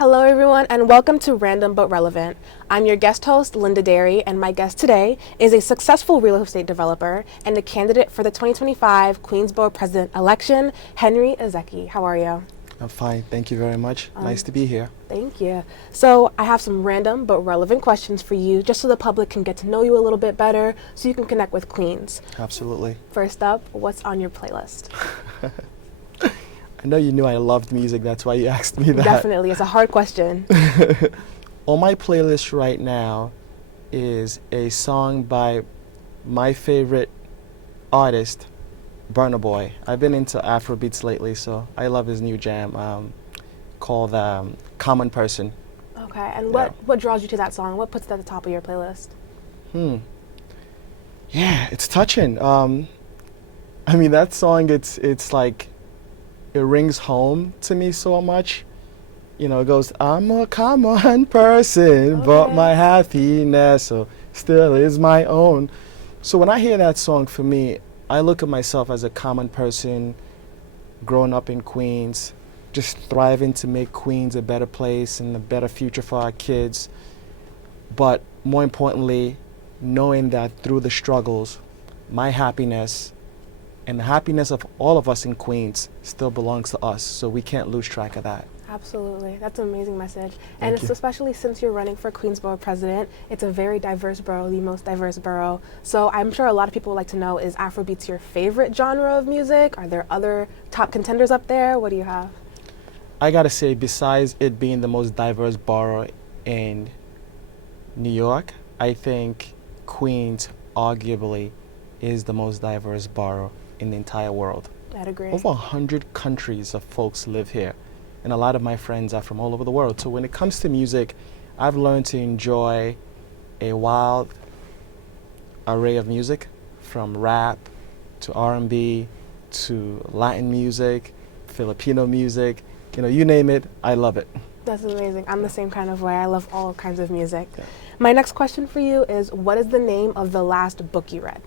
Hello, everyone, and welcome to Random But Relevant. I'm your guest host, Linda Derry, and my guest today is a successful real estate developer and a candidate for the 2025 Queensborough President election, Henry Ikezi. How are you? I'm fine. Thank you very much. Nice to be here. Thank you. So I have some random but relevant questions for you just so the public can get to know you a little bit better so you can connect with Queens. Absolutely. First up, what's on your playlist? I know you knew I loved music. That's why you asked me that. Definitely. It's a hard question. On my playlist right now is a song by my favorite artist, Burna Boy. I've been into Afrobeats lately, so I love his new jam called Common Person. Okay. And what draws you to that song? What puts it at the top of your playlist? Yeah, it's touching. I mean, that song, it's like, it rings home to me so much. You know, it goes, I'm a common person, but my happiness still is my own. So when I hear that song, for me, I look at myself as a common person growing up in Queens, just thriving to make Queens a better place and a better future for our kids. But more importantly, knowing that through the struggles, my happiness and the happiness of all of us in Queens still belongs to us, so we can't lose track of that. Absolutely. That's an amazing message. Thank And you. it's especially since you're running for Queensborough president, it's a very diverse borough, the most diverse borough. So I'm sure a lot of people would like to know, is Afrobeats your favorite genre of music? Are there other top contenders up there? What do you have? I gotta say, besides it being the most diverse borough in New York, I think Queens arguably is the most diverse borough in the entire world. I'd agree. Over 100 countries of folks live here, and a lot of my friends are from all over the world. So when it comes to music, I've learned to enjoy a wild array of music, from rap to R&B to Latin music, Filipino music. You know, you name it, I love it. That's amazing. I'm the same kind of way. I love all kinds of music. Yeah. My next question for you is, what is the name of the last book you read?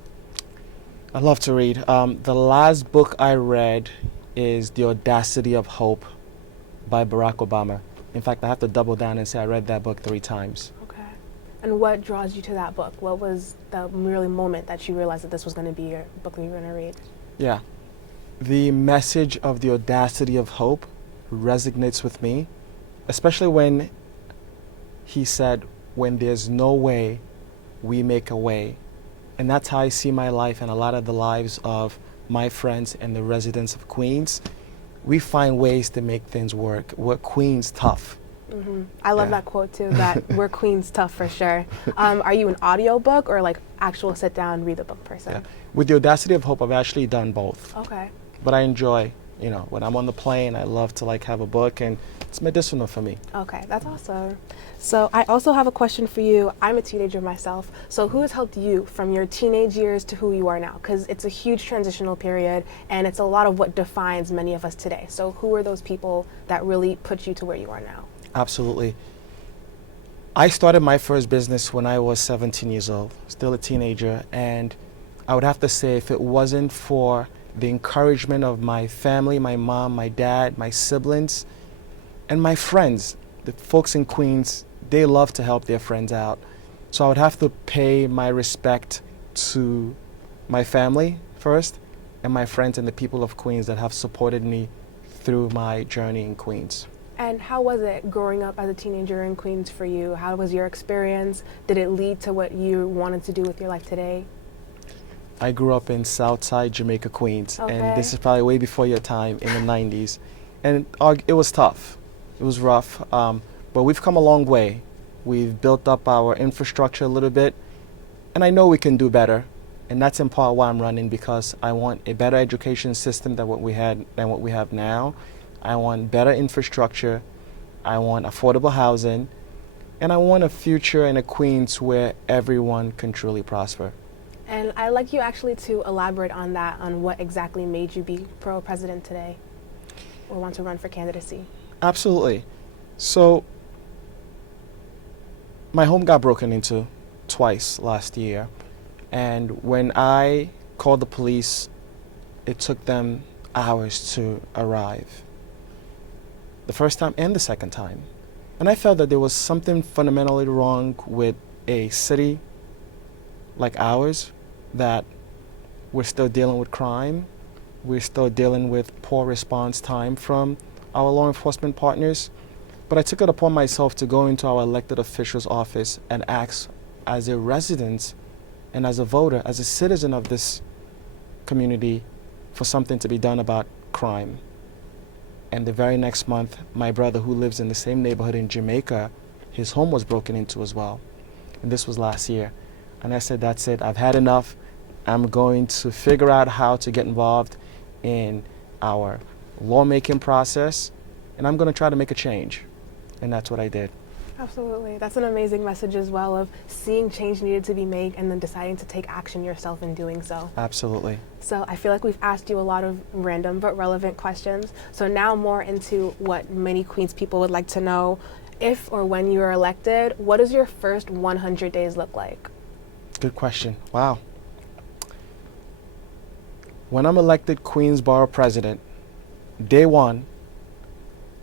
I love to read. The last book I read is The Audacity of Hope by Barack Obama. In fact, I have to double down and say I read that book 3 times. Okay. And what draws you to that book? What was the really moment that you realized that this was going to be your book that you were going to read? Yeah. The message of The Audacity of Hope resonates with me, especially when he said, when there's no way, we make a way. And that's how I see my life and a lot of the lives of my friends and the residents of Queens. We find ways to make things work. We're Queens tough. I love that quote too, that we're Queens tough for sure. Are you an audiobook or like actual sit down, read the book person? Yeah. With The Audacity of Hope, I've actually done both. Okay. But I enjoy, you know, when I'm on the plane, I love to like have a book, and it's medicinal for me. Okay, that's awesome. So I also have a question for you. I'm a teenager myself. So who has helped you from your teenage years to who you are now? Because it's a huge transitional period, and it's a lot of what defines many of us today. So who are those people that really put you to where you are now? Absolutely. I started my first business when I was 17 years old, still a teenager, and I would have to say, if it wasn't for the encouragement of my family, my mom, my dad, my siblings, and my friends, the folks in Queens, they love to help their friends out. So I would have to pay my respect to my family first, and my friends and the people of Queens that have supported me through my journey in Queens. And how was it growing up as a teenager in Queens for you? How was your experience? Did it lead to what you wanted to do with your life today? I grew up in Southside Jamaica, Queens, Okay. and this is probably way before your time, in the 90s. And it was tough. It was rough, but we've come a long way. We've built up our infrastructure a little bit, and I know we can do better. And that's in part why I'm running, because I want a better education system than what we have now. I want better infrastructure. I want affordable housing, and I want a future in a Queens where everyone can truly prosper. And I'd like you actually to elaborate on that, on what exactly made you be pro-president today or want to run for candidacy. Absolutely. So my home got broken into twice last year, and when I called the police, it took them hours to arrive. The first time and the second time. And I felt that there was something fundamentally wrong with a city like ours, that we're still dealing with crime, we're still dealing with poor response time from our law enforcement partners. But I took it upon myself to go into our elected officials' office and ask, as a resident and as a voter, as a citizen of this community, for something to be done about crime. And the very next month, my brother, who lives in the same neighborhood in Jamaica, his home was broken into as well. And this was last year. And I said, that's it, I've had enough. I'm going to figure out how to get involved in our lawmaking process, and I'm going to try to make a change. And that's what I did. Absolutely. That's an amazing message as well, of seeing change needed to be made and then deciding to take action yourself in doing so. Absolutely. So I feel like we've asked you a lot of random but relevant questions. So now more into what many Queens people would like to know. If or when you are elected, what does your first 100 days look like? Good question. Wow. When I'm elected Queens Borough President, day one,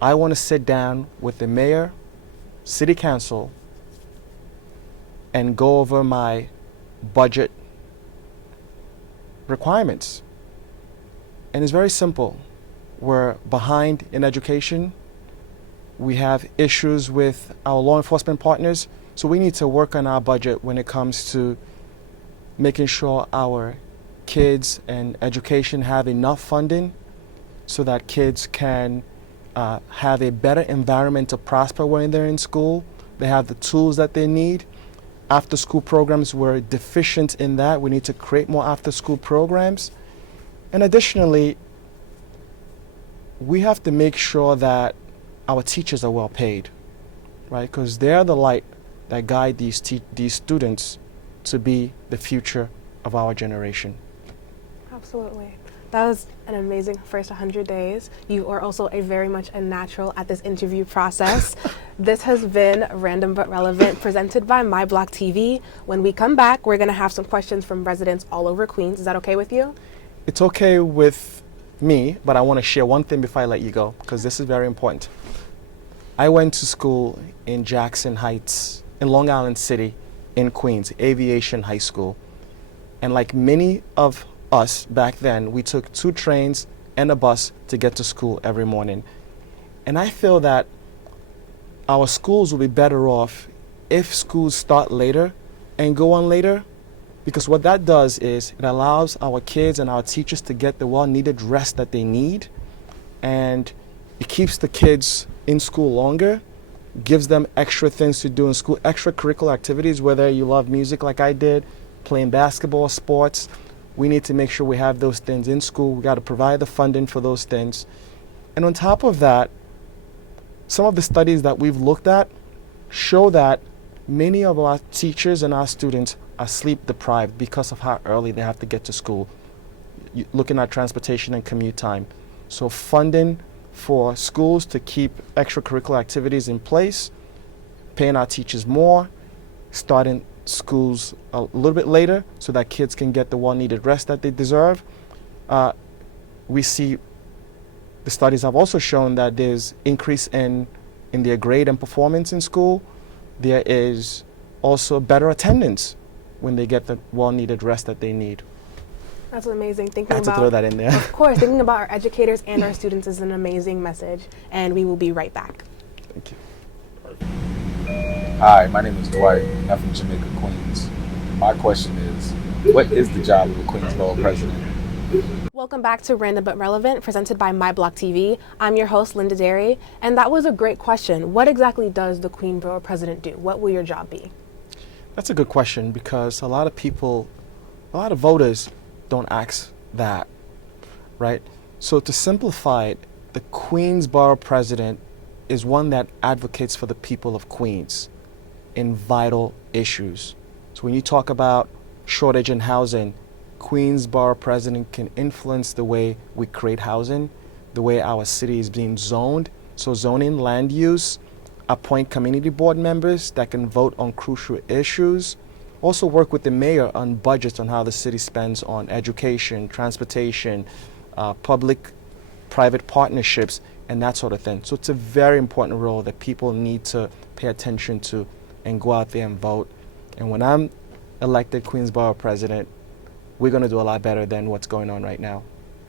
I want to sit down with the mayor, city council, and go over my budget requirements. And it's very simple. We're behind in education. We have issues with our law enforcement partners. So we need to work on our budget when it comes to making sure our kids and education have enough funding so that kids can have a better environment to prosper when they're in school. They have the tools that they need. After school programs, we're deficient in that. We need to create more after school programs. And additionally, we have to make sure that our teachers are well paid, right? Because they're the light that guide these students to be the future of our generation. Absolutely. That was an amazing first 100 days. You are also very much a natural at this interview process. This has been Random But Relevant, presented by My Block TV. When we come back, we're going to have some questions from residents all over Queens. Is that okay with you? It's okay with me, but I want to share one thing before I let you go, because this is very important. I went to school in Jackson Heights, in Long Island City, in Queens, Aviation High School. And like many of us back then, we took 2 trains and a bus to get to school every morning. And I feel that our schools will be better off if schools start later and go on later, because what that does is it allows our kids and our teachers to get the well-needed rest that they need, and it keeps the kids in school longer, gives them extra things to do in school, extracurricular activities, whether you love music like I did, playing basketball, sports. We need to make sure we have those things in school. We got to provide the funding for those things. And on top of that, some of the studies that we've looked at show that many of our teachers and our students are sleep deprived because of how early they have to get to school, looking at transportation and commute time. So funding for schools to keep extracurricular activities in place, paying our teachers more, starting schools a little bit later so that kids can get the well-needed rest that they deserve. We see the studies have also shown that there's increase in their grade and performance in school. There is also better attendance when they get the well-needed rest that they need. That's amazing. I had to throw that in there. Of course, thinking about our educators and our students is an amazing message, and we will be right back. Thank you. Hi, my name is Dwight. I'm from Jamaica, Queens. My question is, what is the job of a Queens Borough President? Welcome back to Random But Relevant, presented by My Block TV. I'm your host, Linda Derry, and that was a great question. What exactly does the Queen Borough President do? What will your job be? That's a good question, because a lot of voters don't ask that, right? So to simplify it, the Queens Borough President is one that advocates for the people of Queens in vital issues. So when you talk about shortage in housing, Queens Borough President can influence the way we create housing, the way our city is being zoned. So zoning, land use, appoint community board members that can vote on crucial issues, also work with the mayor on budgets on how the city spends on education, transportation, public-private partnerships, and that sort of thing. So it's a very important role that people need to pay attention to and go out there and vote. And when I'm elected Queensborough president, we're going to do a lot better than what's going on right now.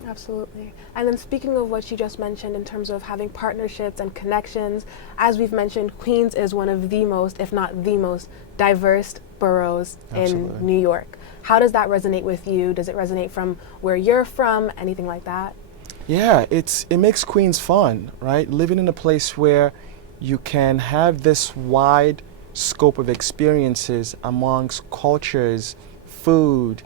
Absolutely. And then speaking of what you just mentioned in terms of having partnerships and connections, as we've mentioned, Queens is one of the most, if not the most, diverse boroughs Absolutely. in New York. How does that resonate with you? Does it resonate from where you're from? Anything like that? Yeah, it makes Queens fun, right? Living in a place where you can have this wide scope of experiences amongst cultures, food,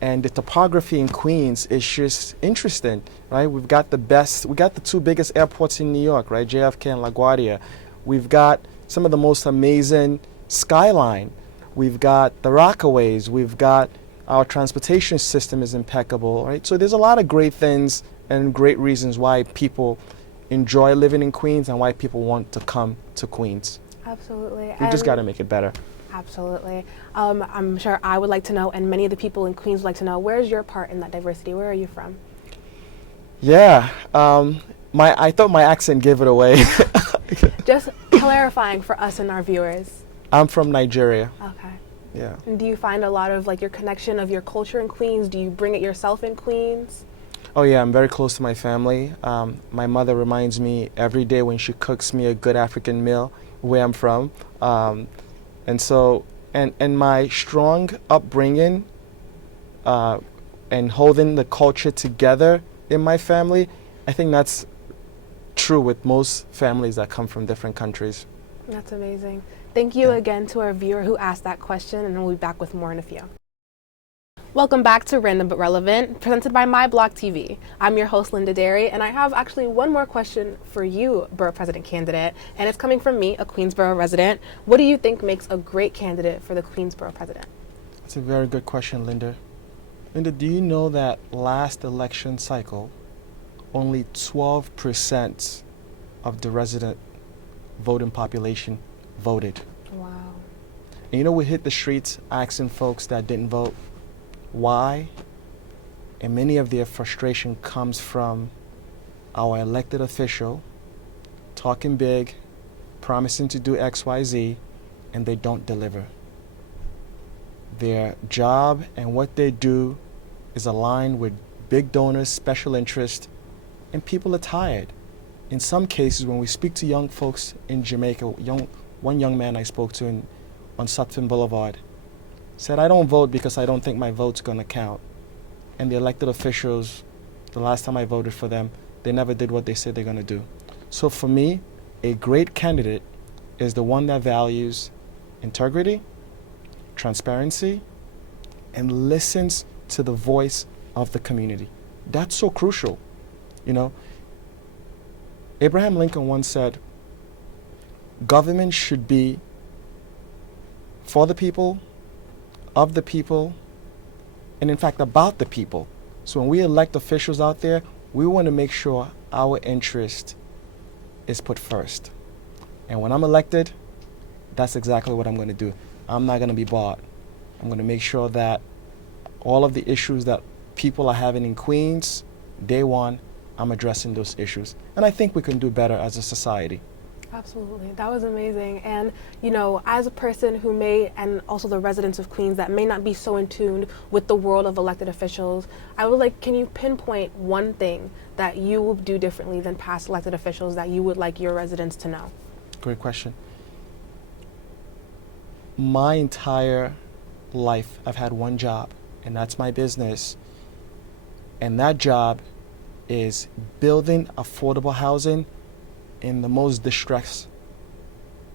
and the topography in Queens is just interesting, right? We got the two biggest airports in New York, right? JFK and LaGuardia. We've got some of the most amazing skyline. We've got the Rockaways. We've got our transportation system is impeccable, right? So there's a lot of great things and great reasons why people enjoy living in Queens and why people want to come to Queens. Absolutely. We just got to make it better. Absolutely. I'm sure I would like to know, and many of the people in Queens would like to know, where's your part in that diversity? Where are you from? Yeah, I thought my accent gave it away. Just clarifying for us and our viewers. I'm from Nigeria. Okay. Yeah. And do you find a lot of like your connection of your culture in Queens? Do you bring it yourself in Queens? Oh yeah, I'm very close to my family. My mother reminds me every day when she cooks me a good African meal where I'm from. And so, and my strong upbringing and holding the culture together in my family, I think that's true with most families that come from different countries. That's amazing. Thank you again to our viewer who asked that question, and we'll be back with more in a few. Welcome back to Random But Relevant, presented by My Block TV. I'm your host, Linda Derry, and I have actually one more question for you, Borough President candidate, and it's coming from me, a Queensborough resident. What do you think makes a great candidate for the Queensborough president? That's a very good question, Linda. Linda, do you know that last election cycle, only 12% of the resident voting population voted? Wow. And you know, we hit the streets asking folks that didn't vote why, and many of their frustration comes from our elected official talking big, promising to do XYZ, and they don't deliver. Their job and what they do is aligned with big donors, special interest, and people are tired. In some cases, when we speak to young folks in Jamaica, one young man I spoke to on Sutphin Boulevard said, I don't vote because I don't think my vote's going to count. And the elected officials, the last time I voted for them, they never did what they said they're going to do. So for me, a great candidate is the one that values integrity, transparency, and listens to the voice of the community. That's so crucial. You know, Abraham Lincoln once said, government should be for the people, of the people, and in fact about the people. So when we elect officials out there, we want to make sure our interest is put first. And when I'm elected, that's exactly what I'm going to do. I'm not going to be bought. I'm going to make sure that all of the issues that people are having in Queens, day one, I'm addressing those issues. And I think we can do better as a society. Absolutely. That was amazing. And, you know, as a person who may, and also the residents of Queens that may not be so in tune with the world of elected officials, I would like, can you pinpoint one thing that you will do differently than past elected officials that you would like your residents to know? Great question. My entire life, I've had one job, and that's my business. And that job is building affordable housing in the most distressed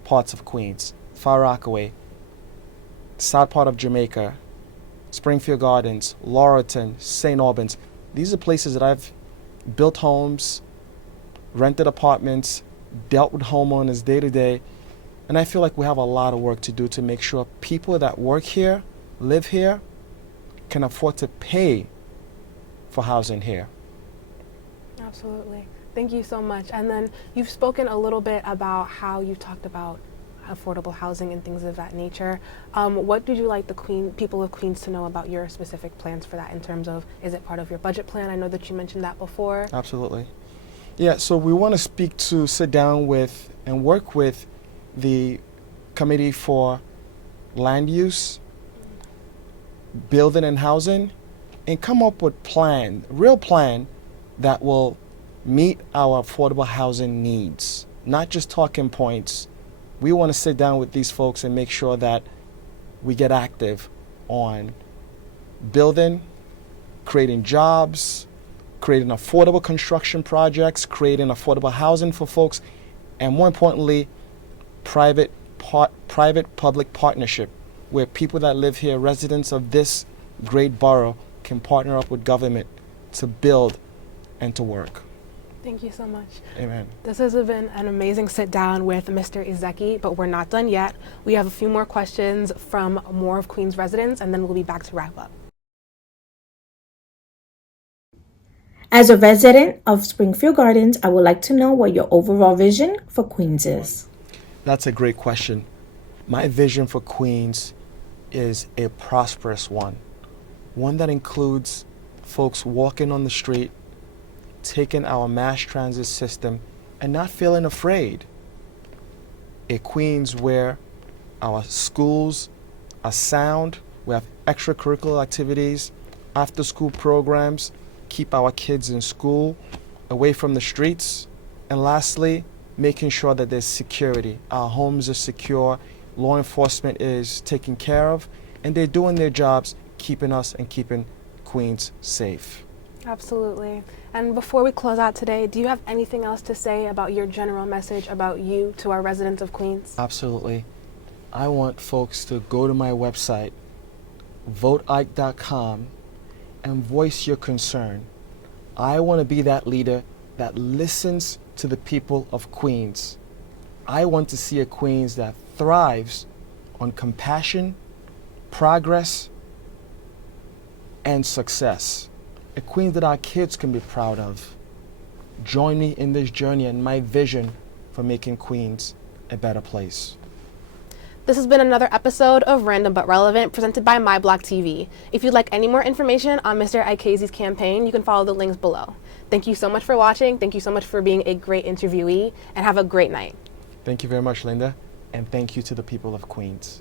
parts of Queens. Far Rockaway, south part of Jamaica, Springfield Gardens, Laurelton, St. Albans. These are places that I've built homes, rented apartments, dealt with homeowners day to day. And I feel like we have a lot of work to do to make sure people that work here, live here, can afford to pay for housing here. Absolutely. Thank you so much. And then you've spoken a little bit about how you talked about affordable housing and things of that nature. What did you like the people of Queens to know about your specific plans for that in terms of, is it part of your budget plan? I know that you mentioned that before. Absolutely. Yeah, so we want to sit down with and work with the Committee for Land Use, Building and Housing, and come up with real plan that will meet our affordable housing needs, not just talking points. We want to sit down with these folks and make sure that we get active on building, creating jobs, creating affordable construction projects, creating affordable housing for folks, and more importantly, private-public partnership, where people that live here, residents of this great borough, can partner up with government to build and to work. Thank you so much. Amen. This has been an amazing sit down with Mr. Ikezi, but we're not done yet. We have a few more questions from more of Queens residents, and then we'll be back to wrap up. As a resident of Springfield Gardens, I would like to know what your overall vision for Queens is. That's a great question. My vision for Queens is a prosperous one that includes folks walking on the street, taking our mass transit system, and not feeling afraid. A Queens where our schools are sound, we have extracurricular activities, after-school programs, keep our kids in school, away from the streets, and lastly, making sure that there's security. Our homes are secure, law enforcement is taken care of, and they're doing their jobs, keeping us and keeping Queens safe. Absolutely. And before we close out today, do you have anything else to say about your general message about you to our residents of Queens? Absolutely. I want folks to go to my website, voteike.com, and voice your concern. I want to be that leader that listens to the people of Queens. I want to see a Queens that thrives on compassion, progress, and success. A Queens that our kids can be proud of. Join me in this journey and my vision for making Queens a better place. This has been another episode of Random But Relevant, presented by MyBlock TV. If you'd like any more information on Mr. Ikezi's campaign, you can follow the links below. Thank you so much for watching. Thank you so much for being a great interviewee, and have a great night. Thank you very much, Linda, and thank you to the people of Queens.